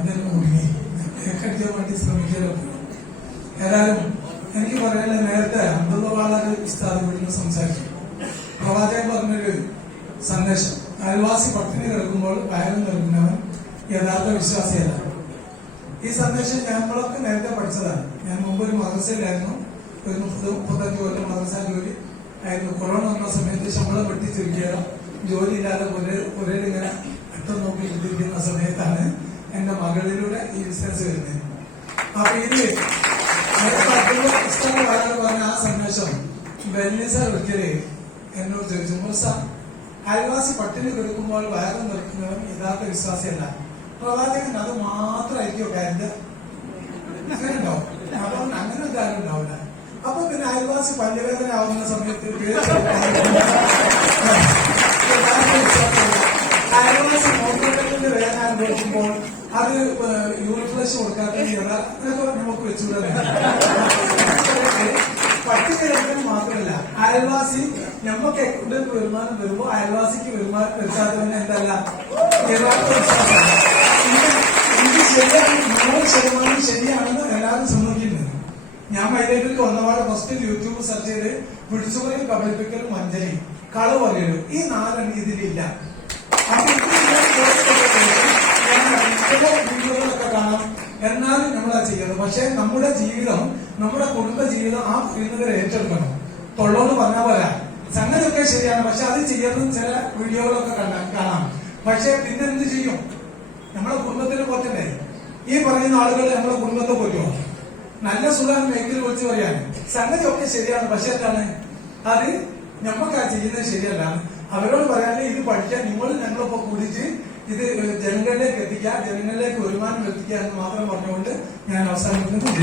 എന്തെങ്കിലും കുടുങ്ങി കേൾക്കടിക്കാൻ വേണ്ടി ശ്രമിക്കലോ. ഏതായാലും എനിക്ക് പറയാനുള്ള നേരത്തെ അബ്ദുള്ള വാളാര് ഉസ്താദ് വീട്ടിൽ സംസാരിച്ചു. പ്രവാചകൻ പറഞ്ഞൊരു സന്ദേശം, അയൽവാസി പട്ടിണി കിടക്കുമ്പോൾ വയറും നൽകുന്നവൻ യഥാർത്ഥ വിശ്വാസിയല്ല. ഈ സന്ദേശം നമ്മളൊക്കെ നേരത്തെ പഠിച്ചതാണ്. ഞാൻ മുമ്പ് ഒരു മദ്രസയിലായിരുന്നു, ഒരു 35 കൊല്ലം മദ്രസ ജോലി ആയിരുന്നു. കൊറോണ വന്ന സമയത്ത് ശമ്പളം വെട്ടിച്ചിരിക്കുകയോ ജോലി ഇല്ലാതെ പുരയിലിങ്ങനെ അട്ടം നോക്കി ഇട്ടിരിക്കുന്ന സമയത്താണ് എന്റെ മകളിലൂടെ ഈ ബിസിനസ് വരുന്നത്. അപ്പൊ ഇത് പറഞ്ഞ ആ സന്ദേശം ബെന്നിസ ഒരിക്കല് എന്നോട് ചോദിച്ചു, മൂസ അയൽവാസി പട്ടിണി കൊടുക്കുമ്പോൾ വയറും നിൽക്കുന്നവൻ യഥാർത്ഥ വിശ്വാസിയല്ല. പ്രവാചകൻ അത് മാത്രമായിരിക്കും കാര്യം, അങ്ങനെ ഉണ്ടാവും. അപ്പൊ അങ്ങനെ കാര്യം ഉണ്ടാവില്ല. അപ്പൊ പിന്നെ അയൽവാസി പല്ലുവേദന ആവുന്ന സമയത്ത് അയൽവാസി മോട്ടോറിന്റെ വേദന അനുഭവിക്കുമ്പോൾ അത് യൂറിൻ ഫ്ലഷ് കൊടുക്കാത്ത നമുക്ക് വെച്ചുകൂടാ. പട്ടിക എടുക്കാൻ മാത്രമല്ല, അയൽവാസി നമുക്ക് എക്കൂടുതൽ വരുമാനം വരുമ്പോ അയൽവാസിക്ക് വരുമാനം വരുത്താത്തവന് എന്തല്ല യഥാർത്ഥ വിശ്വാസമാണ്. ഇത് ശരിയാണ്, 100% ശരിയാണെന്ന് എല്ലാവരും സമ്മതിക്കുന്നത്. ഞാൻ മൈലേറ്റിലേക്ക് വന്നപാടെ ഫസ്റ്റ് യൂട്യൂബ് സെർച്ച് ചെയ്ത് പിടിച്ചുപറിയും കബളിപ്പിക്കലും മഞ്ചലി കളവ് പറയലും ഈ 4 ഇതിലില്ല. അപ്പൊ വീഡിയോകളൊക്കെ കാണാം, എന്നാലും നമ്മളാ ചെയ്യുന്നത്. പക്ഷെ നമ്മുടെ ജീവിതം, നമ്മുടെ കുടുംബ ജീവിതം ആ പറയുന്നവരെ ഏറ്റെടുക്കണം. തൊള്ളോട് പറഞ്ഞാൽ പോരാ, സംഗതിയൊക്കെ ശരിയാണ്. പക്ഷെ അത് ചെയ്യുന്ന ചില വീഡിയോകളൊക്കെ കാണാം. പക്ഷെ പിന്നെ എന്ത് ചെയ്യും? നമ്മളെ കുടുംബത്തിന് പോറ്റണ്ടേ? ഈ പറയുന്ന ആളുകൾ നമ്മളെ കുടുംബത്തെ പോറ്റുമോ? നല്ല സുഖം മേഖല വിളിച്ച് പറയാൻ സംഗതിയൊക്കെ ശരിയാണ്. പക്ഷെ എന്താണ് അത് നമുക്ക് ആ ചെയ്യുന്നത് ശരിയല്ല. അവരോട് പറയാതെ ഇത് പഠിക്കാൻ നിങ്ങൾ ഞങ്ങളിപ്പോ കൂടിച്ച് ഇത് ജനങ്ങളിലേക്ക് എത്തിക്കുക, ജനങ്ങളിലേക്ക് വരുമാനം എത്തിക്കുക എന്ന് മാത്രം പറഞ്ഞുകൊണ്ട് ഞാൻ അവസാനിക്കുന്നത്.